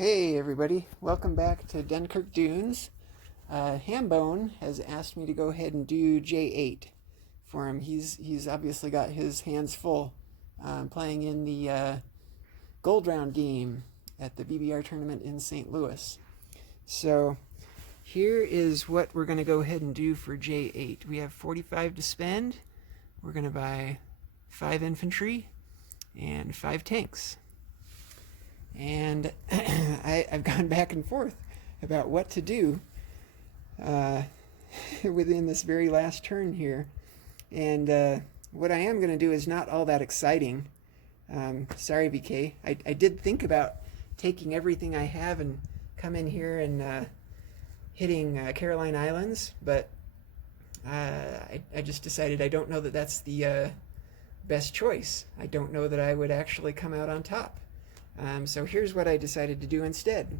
Hey everybody, welcome back to Dunkirk Dunes. Hambone has asked me to go ahead and do J8 for him. He's obviously got his hands full playing in the gold round game at the BBR tournament in St. Louis. So here is what we're going to go ahead and do for J8. We have 45 to spend. We're going to buy 5 infantry and 5 tanks. And I've gone back and forth about what to do within this very last turn here. And what I am going to do is not all that exciting. Sorry, BK. I did think about taking everything I have and come in here and hitting Caroline Islands, but I just decided I don't know that that's the best choice. I don't know that I would actually come out on top. So here's what I decided to do instead.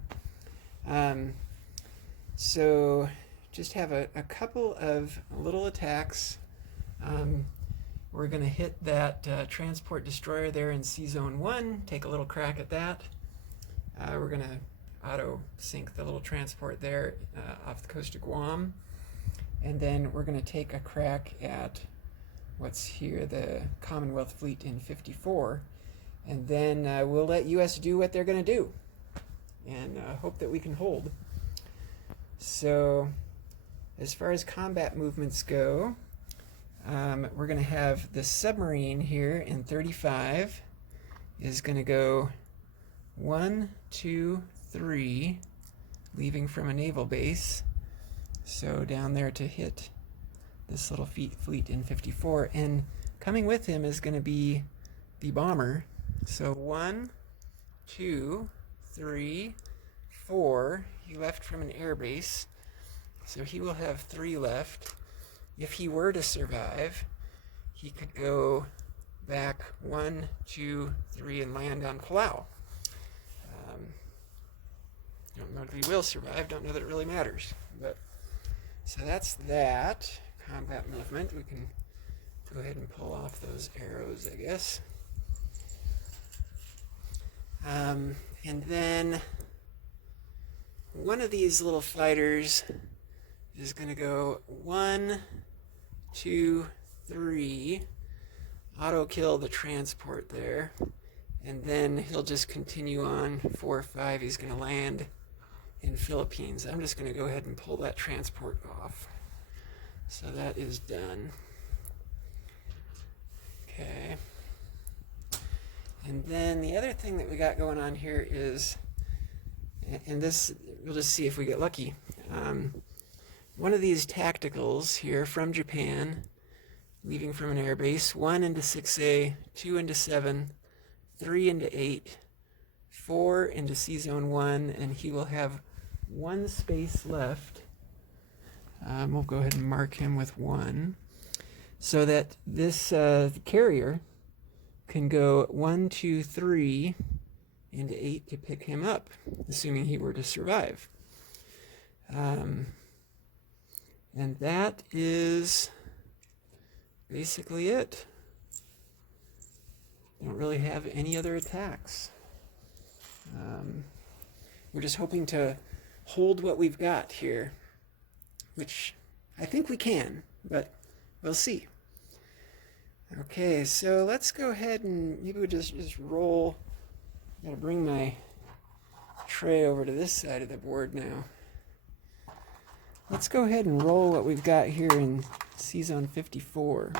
So just have a couple of little attacks. We're going to hit that transport destroyer there in C-Zone 1, take a little crack at that. We're going to auto sink the little transport there off the coast of Guam. And then we're going to take a crack at what's here, the Commonwealth Fleet in 54. And then we'll let US do what they're going to do and hope that we can hold. So as far as combat movements go, we're going to have the submarine here in 35 is going to go 1, 2, 3, leaving from a naval base. So down there to hit this little fleet in 54. And coming with him is going to be the bomber. So 1, 2, 3, 4. He left from an air base, so he will have 3 left. If he were to survive, he could go back 1, 2, 3 and land on Palau. Don't know if he will survive. Don't know that it really matters. But so that's that combat movement. We can go ahead and pull off those arrows, I guess. And then one of these little fighters is going to go 1, 2, 3, auto kill the transport there, and then he'll just continue on 4, 5. He's going to land in Philippines. I'm just going to go ahead and pull that transport off. So that is done. Okay. And then the other thing that we got going on here is, and this, we'll just see if we get lucky. One of these tacticals here from Japan, leaving from an air base, 1 into 6A, 2 into 7, 3 into 8, 4 into C-Zone 1, and he will have 1 space left. We'll go ahead and mark him with 1, so that this carrier can go 1, 2, 3 into 8 to pick him up, assuming he were to survive. And that is basically it. Don't really have any other attacks. We're just hoping to hold what we've got here, which I think we can, but we'll see. Okay, so let's go ahead and maybe we'll just roll. I gotta bring my tray over to this side of the board now. Let's go ahead and roll what we've got here in C-Zone 54.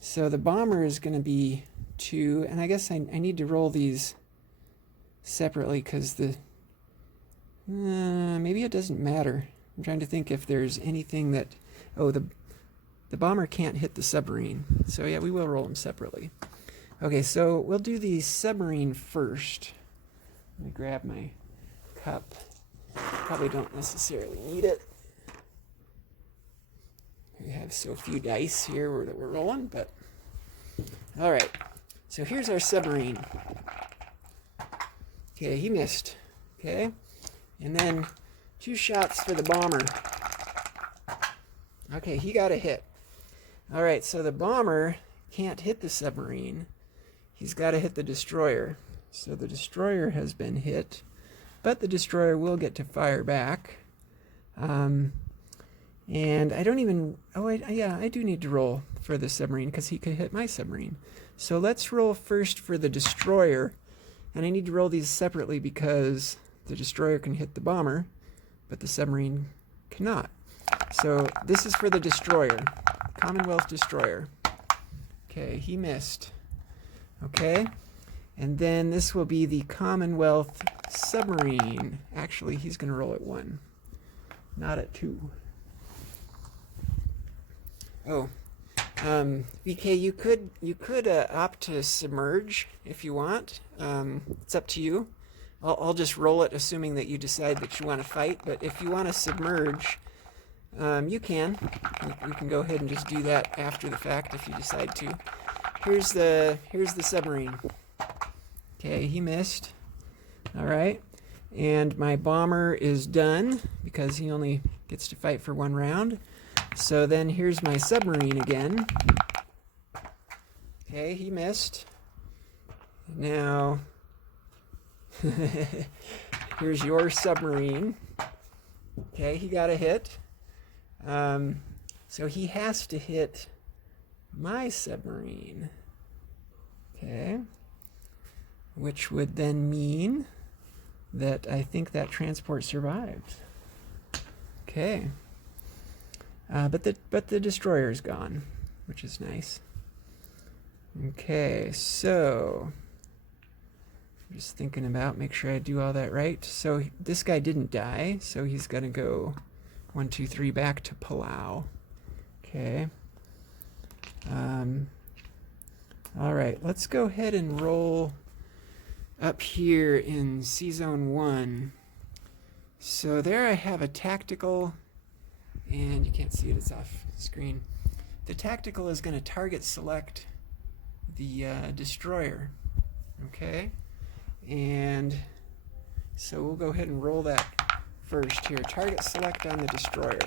So the bomber is going to be 2, and I guess I need to roll these separately because the maybe it doesn't matter. I'm trying to think if there's anything that the bomber can't hit the submarine. So yeah, we will roll them separately. Okay, so we'll do the submarine first. Let me grab my cup. Probably don't necessarily need it. We have so few dice here that we're rolling, but all right. So here's our submarine. Okay, he missed. Okay, and then 2 shots for the bomber. Okay, he got a hit. All right, so the bomber can't hit the submarine. He's got to hit the destroyer. So the destroyer has been hit. but the destroyer will get to fire back. And I don't even, yeah, I do need to roll for the submarine because he could hit my submarine. So let's roll first for the destroyer. And I need to roll these separately because the destroyer can hit the bomber, but the submarine cannot. So this is for the destroyer, Commonwealth destroyer. Okay, he missed. Okay, and then this will be the Commonwealth submarine. Actually, he's going to roll at 1, not at 2. Oh, VK, you could opt to submerge if you want. It's up to you. I'll just roll it, assuming that you decide that you want to fight. But if you want to submerge, you can. You can go ahead and just do that after the fact if you decide to. Here's the submarine. Okay, he missed. All right, and my bomber is done because he only gets to fight for 1 round. So then here's my submarine again. Okay, he missed. Now, here's your submarine. Okay, he got a hit. So he has to hit my submarine. Okay. Which would then mean that I think that transport survived. Okay. But the destroyer's gone, which is nice. Okay, so I'm just thinking about make sure I do all that right. So this guy didn't die, so he's gonna go 1, 2, 3 back to Palau. Okay. All right, let's go ahead and roll up here in C Zone 1. So there I have a tactical, and you can't see it, it's off screen. The tactical is going to target select the destroyer. Okay, and so we'll go ahead and roll that first here. Target select on the destroyer.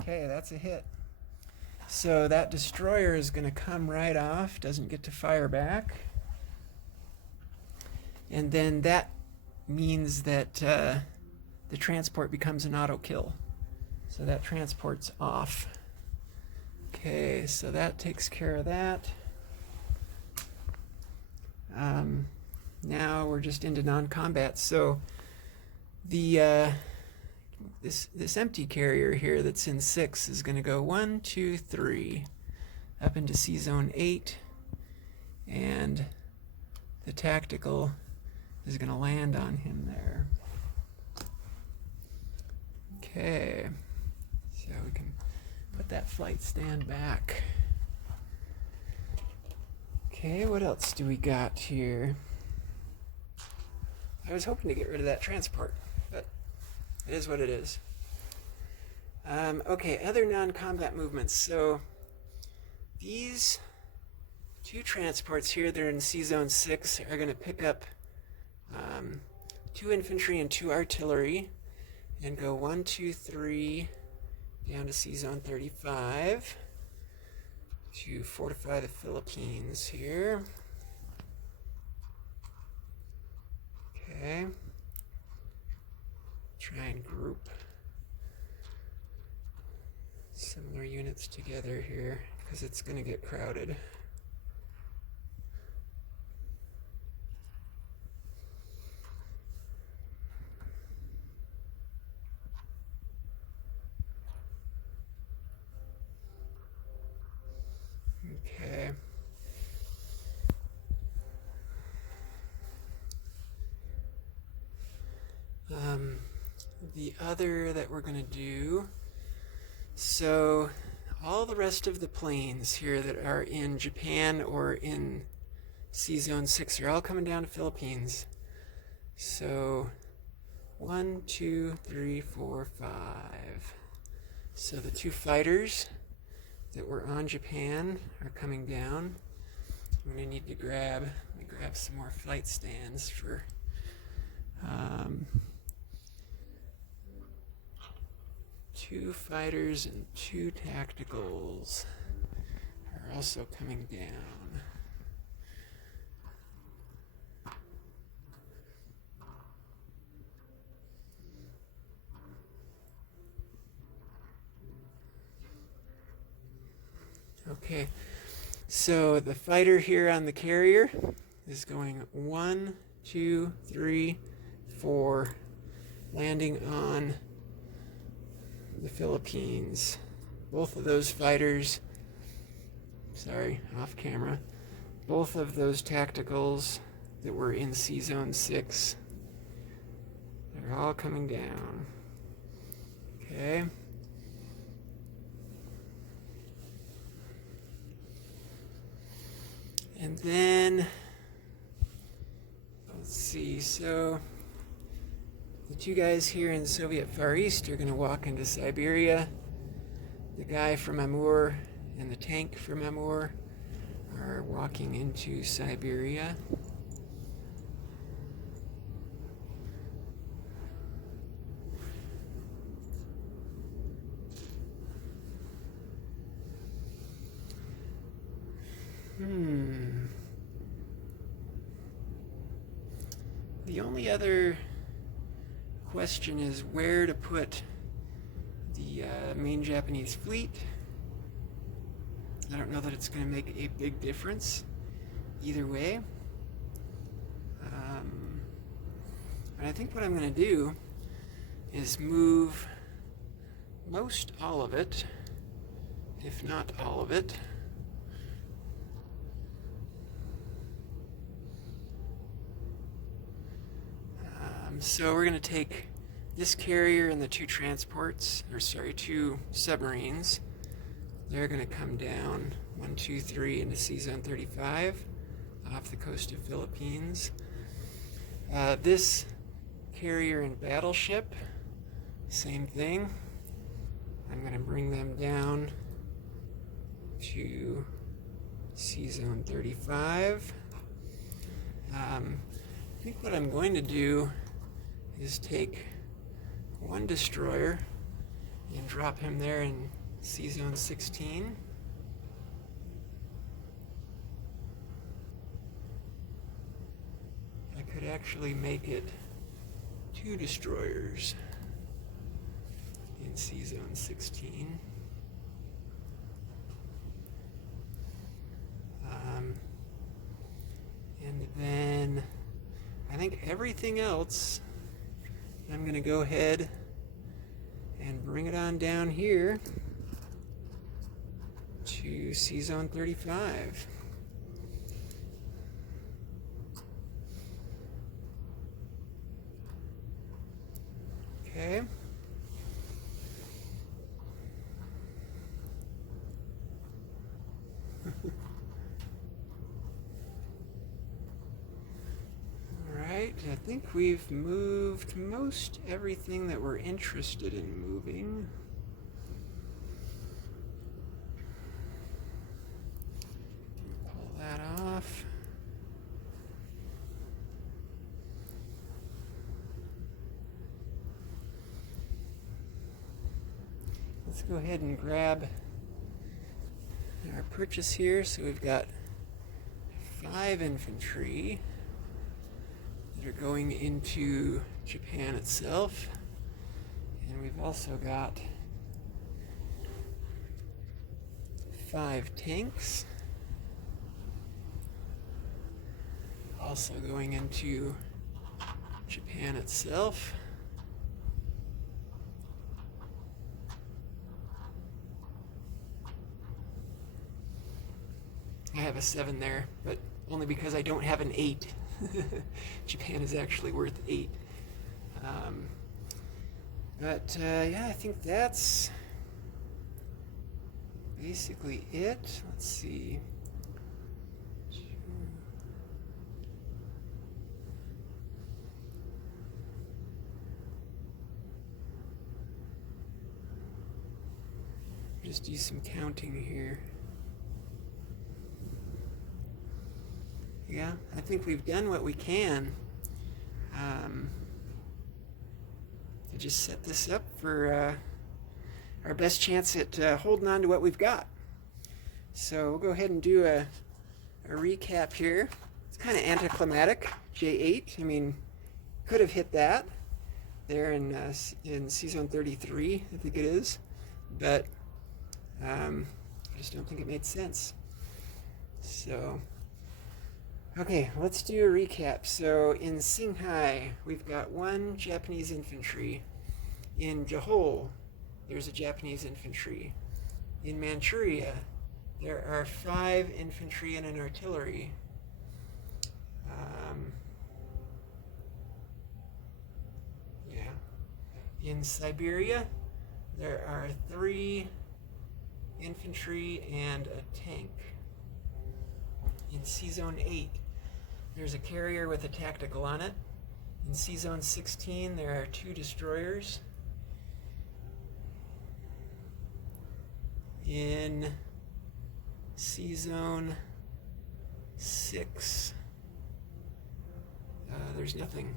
Okay, that's a hit. So that destroyer is going to come right off, doesn't get to fire back. And then that means that the transport becomes an auto kill. So that transport's off. Okay, so that takes care of that. Now we're just into non-combat. So the this empty carrier here that's in 6 is going to go 1, 2, 3 up into C Zone 8, and the tactical is going to land on him there. Okay, so we can put that flight stand back. Okay, what else do we got here? I was hoping to get rid of that transport, but it is what it is. Okay, other non-combat movements. So these 2 transports here, they're in C Zone 6, are going to pick up 2 infantry and 2 artillery and go 1, 2, 3 down to C Zone 35 to fortify the Philippines here. Okay. Try and group similar units together here because it's going to get crowded. Okay. The other that we're going to do, so all the rest of the planes here that are in Japan or in C Zone 6 are all coming down to Philippines. So 1, 2, 3, 4, 5. So the 2 fighters that were on Japan are coming down. I'm going to need to grab some more flight stands for 2 fighters and 2 tacticals are also coming down. Okay, so the fighter here on the carrier is going 1, 2, 3, 4, landing on the Philippines. Both of those fighters, sorry, off camera, both of those tacticals that were in C-Zone 6, they're all coming down. Okay. And then, let's see, so the two guys here in the Soviet Far East are going to walk into Siberia. The guy from Amur and the tank from Amur are walking into Siberia. The only other question is where to put the main Japanese fleet. I don't know that it's going to make a big difference either way. But I think what I'm going to do is move most all of it, if not all of it, so we're going to take this carrier and the two transports, or sorry, two submarines. They're going to come down 1, 2, 3 into C-Zone 35 off the coast of Philippines. This carrier and battleship, same thing. I'm going to bring them down to C-Zone 35. I think what I'm going to do is take one destroyer and drop him there in C-Zone 16. I could actually make it 2 destroyers in C-Zone 16. And then I think everything else I'm going to go ahead and bring it on down here to C-Zone 35. Okay. I think we've moved most everything that we're interested in moving. Pull that off. Let's go ahead and grab our purchase here. So we've got 5 infantry that are going into Japan itself, and we've also got 5 tanks also going into Japan itself. I have a 7 there, but only because I don't have an 8. Japan is actually worth 8. Yeah, I think that's basically it. Let's see. Just do some counting here. Yeah, I think we've done what we can to just set this up for our best chance at holding on to what we've got. So we'll go ahead and do a recap here. It's kind of anticlimactic, J8. I mean, could have hit that there in C-Zone 33, I think it is. But I just don't think it made sense. So, okay, let's do a recap. So in Qinghai, we've got 1 Japanese infantry. In Johor, there's a Japanese infantry. In Manchuria, there are 5 infantry and an artillery. In Siberia, there are 3 infantry and a tank. In C-Zone 8, there's a carrier with a tactical on it. In C-Zone 16, there are 2 destroyers. In C-Zone 6, there's nothing.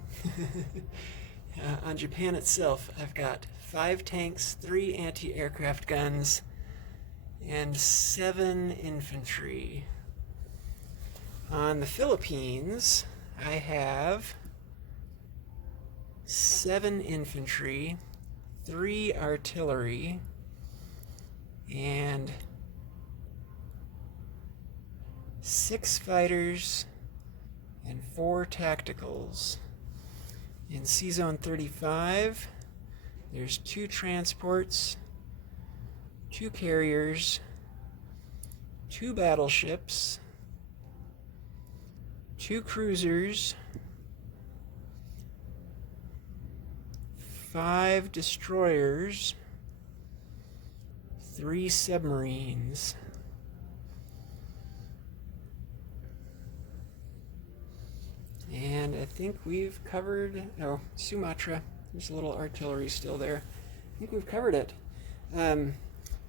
On Japan itself, I've got 5 tanks, 3 anti-aircraft guns, and 7 infantry. On the Philippines, I have 7 infantry, 3 artillery, and 6 fighters and 4 tacticals. In C-Zone 35, there's 2 transports, 2 carriers, 2 battleships, 2 cruisers, 5 destroyers, 3 submarines. And I think we've covered, oh, Sumatra, there's a little artillery still there. I think we've covered it. Let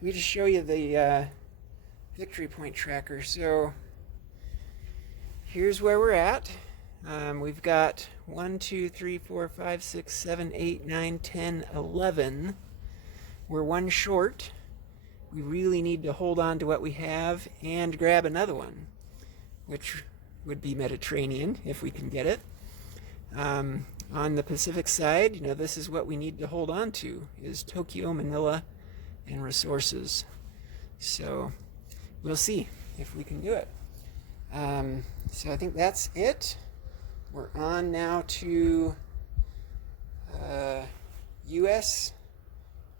me just show you the victory point tracker. So here's where we're at. We've got 1, 2, 3, 4, 5, 6, 7, 8, 9, 10, 11. We're 1 short. We really need to hold on to what we have and grab another one, which would be Mediterranean if we can get it. On the Pacific side, this is what we need to hold on to, is Tokyo, Manila, and resources. So we'll see if we can do it. So I think that's it. We're on now to US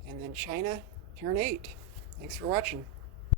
and then China, turn 8. Thanks for watching.